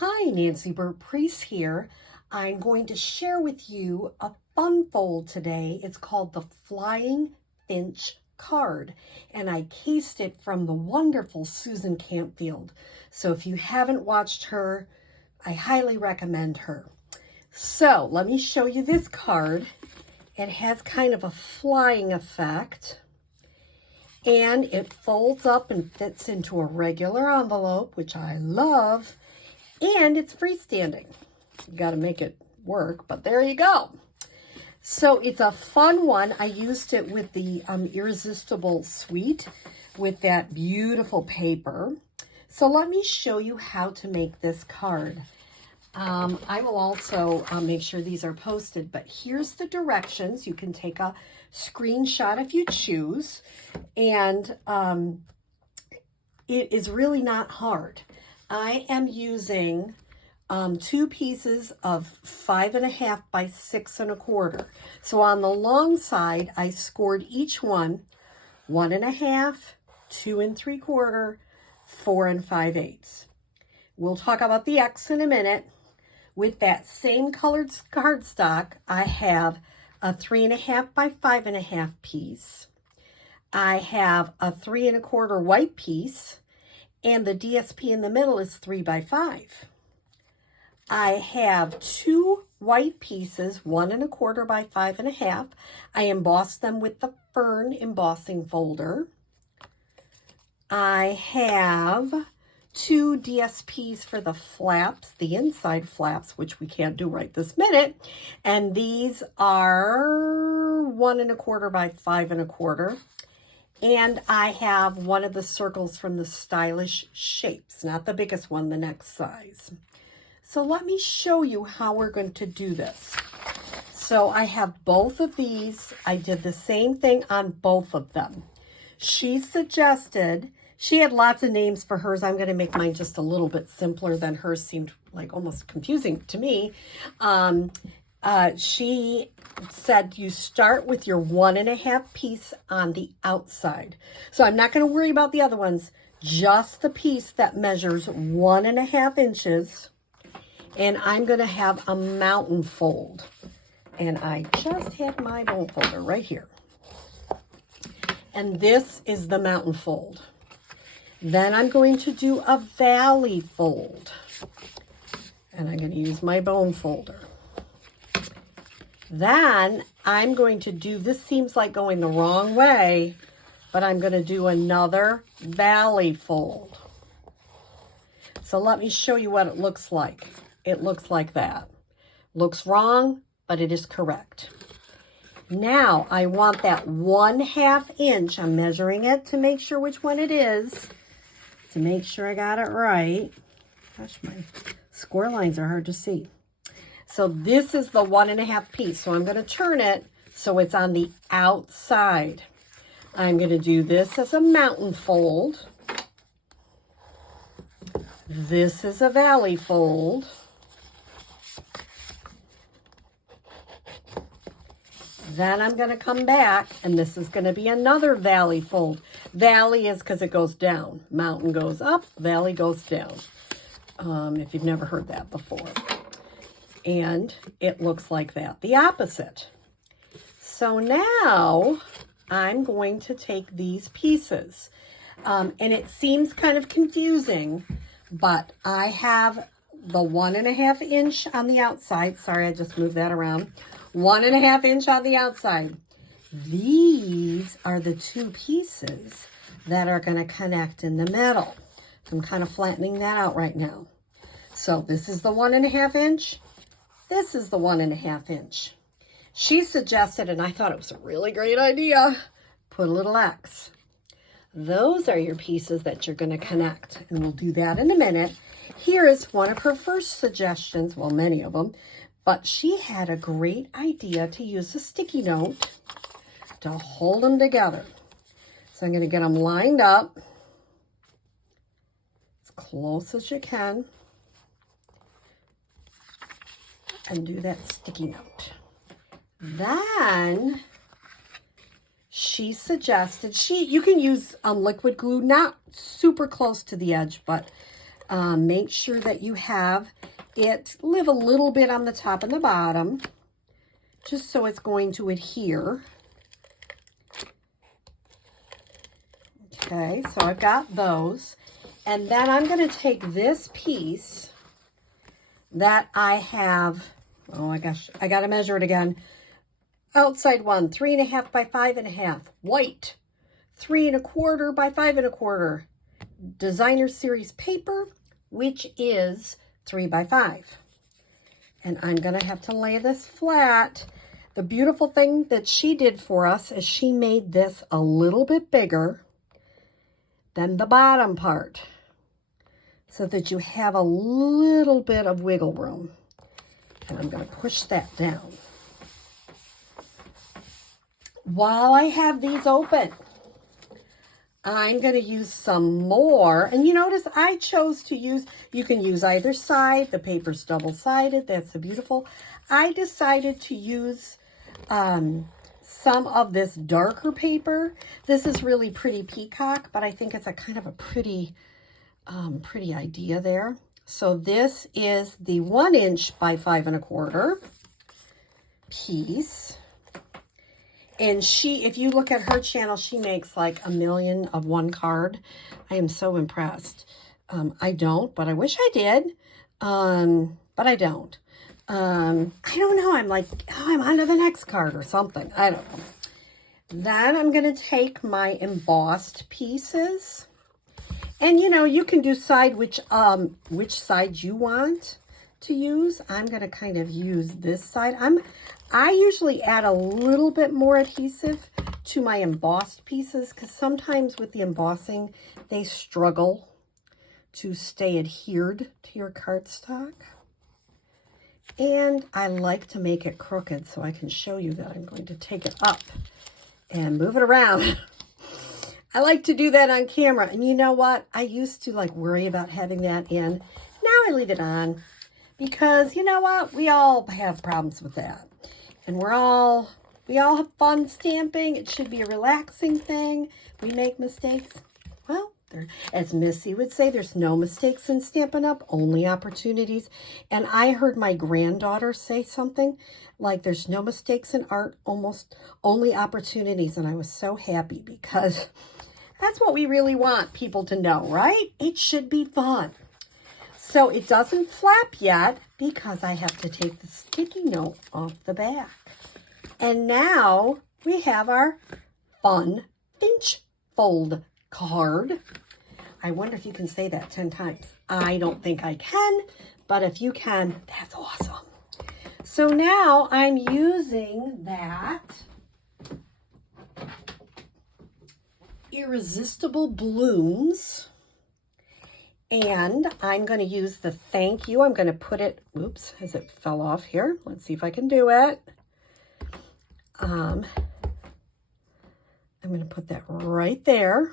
Hi, Nancy Burt-Preece here. I'm going to share with you a fun fold today. It's called the Flying Finch card, and I cased it from the wonderful Susan Campfield. So if you haven't watched her, I highly recommend her. So let me show you this card. It has kind of a flying effect, and it folds up and fits into a regular envelope, which I love. And it's freestanding. You got to make it work, but there you go. So it's a fun one. I used it with the Irresistible Suite with that beautiful paper. So let me show you how to make this card. I will also make sure these are posted, but here's the directions. You can take a screenshot if you choose, and it is really not hard. I am using 2 pieces of 5.5 by 6.25. So on the long side, I scored each one 1.5, 2 3/4, 4 5/8. We'll talk about the X in a minute. With that same colored cardstock, I have a 3.5 by 5.5 piece. I have a 3 1/4 white piece. And the DSP in the middle is 3 by 5. I have 2 white pieces, 1 1/4 by 5.5. I embossed them with the Fern embossing folder. I have 2 DSPs for the flaps, the inside flaps, which we can't do right this minute. And these are 1 1/4 by 5.25. And I have one of the circles from the Stylish Shapes, not the biggest one, the next size. So let me show you how we're going to do this. So I have both of these. I did the same thing on both of them. She suggested, she had lots of names for hers. I'm going to make mine just a little bit simpler than hers seemed like almost confusing to me. She said you start with your 1.5 piece on the outside. So I'm not going to worry about the other ones, just the piece that measures 1.5 inches. And I'm going to have a mountain fold. And I just had my bone folder right here. And this is the mountain fold. Then I'm going to do a valley fold. And I'm going to use my bone folder. Then I'm going to do, this seems like going the wrong way, but I'm going to do another valley fold. So let me show you what it looks like. It looks like that. Looks wrong, but it is correct. Now I want that 1/2 inch. I'm measuring it to make sure which one it is, to make sure I got it right. Gosh, my score lines are hard to see. So this is the 1.5 piece. So I'm going to turn it so it's on the outside. I'm going to do this as a mountain fold. This is a valley fold. Then I'm going to come back, and this is going to be another valley fold. Valley is because it goes down. Mountain goes up, valley goes down. If you've never heard that before. And it looks like that, the opposite. So now I'm going to take these pieces. And it seems kind of confusing, but I have the 1.5 inch on the outside. Sorry, I just moved that around. 1.5 inch on the outside. These are the 2 pieces that are going to connect in the middle. I'm kind of flattening that out right now. So this is the 1.5 inch. This is the 1.5 inch. She suggested, and I thought it was a really great idea, put a little X. Those are your pieces that you're going to connect, and we'll do that in a minute. Here is one of her first suggestions, well, many of them, but she had a great idea to use a sticky note to hold them together. So I'm going to get them lined up as close as you can. And do that sticky note. Then she suggested, you can use liquid glue, not super close to the edge, but Make sure that you have it live a little bit on the top and the bottom, just so it's going to adhere. Okay, so I've got those. And then I'm going to take this piece that I have, oh my gosh, I got to measure it again. Outside one, 3.5 by 5.5. White, 3.25 by 5.25. Designer Series paper, which is 3 by 5. And I'm going to have to lay this flat. The beautiful thing that she did for us is she made this a little bit bigger than the bottom part, so that you have a little bit of wiggle room. And I'm going to push that down. While I have these open, I'm going to use some more. And you notice I chose to use, you can use either side. The paper's double-sided. That's so beautiful. I decided to use some of this darker paper. This is really pretty peacock, but I think it's a kind of a pretty idea there. So this is the 1 inch by 5.25 piece. And she, if you look at her channel, she makes like 1,000,000 of one card. I am so impressed. I don't, but I wish I did. But I don't. I don't know. I'm like, oh, I'm on to the next card or something. I don't know. Then I'm going to take my embossed pieces. And, you know, you can decide which side you want to use. I'm going to kind of use this side. I usually add a little bit more adhesive to my embossed pieces because sometimes with the embossing, they struggle to stay adhered to your cardstock. And I like to make it crooked so I can show you that I'm going to take it up and move it around. I like to do that on camera. And you know what? I used to like worry about having that in. Now I leave it on because you know what? We all have problems with that. And we all have fun stamping. It should be a relaxing thing. We make mistakes. Well, as Missy would say, there's no mistakes in Stampin' Up, only opportunities. And I heard my granddaughter say something like there's no mistakes in art, almost only opportunities. And I was so happy because that's what we really want people to know, right? It should be fun. So it doesn't flap yet because I have to take the sticky note off the back. And now we have our fun Finch fold card. I wonder if you can say that 10 times. I don't think I can, but if you can, that's awesome. So now I'm using that Irresistible Blooms. And I'm going to use the thank you. I'm going to put it, oops, as it fell off here. Let's see if I can do it. I'm going to put that right there.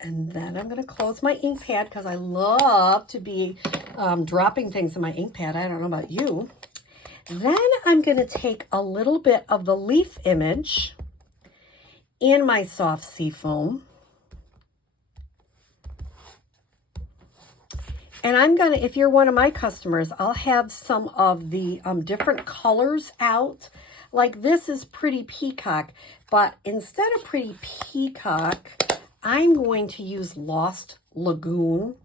And then I'm going to close my ink pad because I love to be dropping things in my ink pad. I don't know about you. Then I'm going to take a little bit of the leaf image in my soft sea foam. And I'm going to, if you're one of my customers, I'll have some of the different colors out. Like this is Pretty Peacock, but instead of Pretty Peacock, I'm going to use Lost Lagoon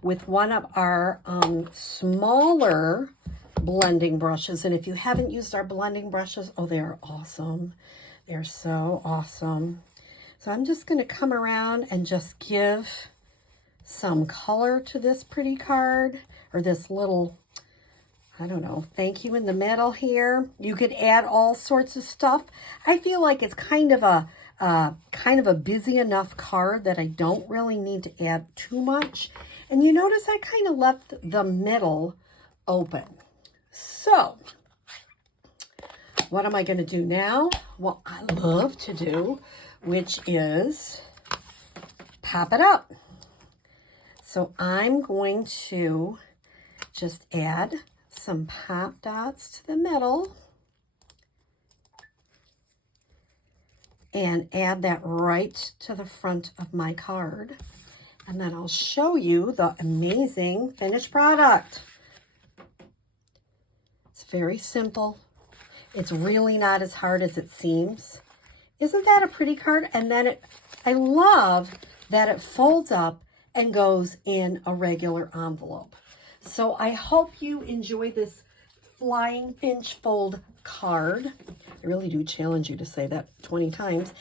with one of our smaller blending brushes. And if you haven't used our blending brushes, oh, they're awesome. They're so awesome. So I'm just going to come around and just give some color to this pretty card, or this little, I don't know, thank you in the middle here. You could add all sorts of stuff. I feel like it's kind of a busy enough card that I don't really need to add too much. And you notice I kind of left the middle open. So what am I going to do now? Well, I love to do, which is pop it up. So I'm going to just add some pop dots to the middle and add that right to the front of my card. And then I'll show you the amazing finished product. It's very simple. It's really not as hard as it seems. Isn't that a pretty card? And then I love that it folds up and goes in a regular envelope. So I hope you enjoy this Flying Finch fold card. I really do challenge you to say that 20 times.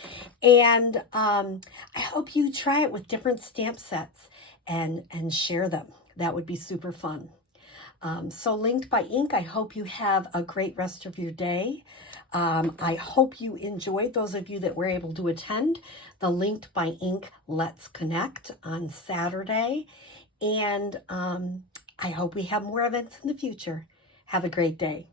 And I hope you try it with different stamp sets and share them. That would be super fun. So Linked by Ink, I hope you have a great rest of your day. I hope you enjoyed, those of you that were able to attend, the Linked by Ink Let's Connect on Saturday. And I hope we have more events in the future. Have a great day.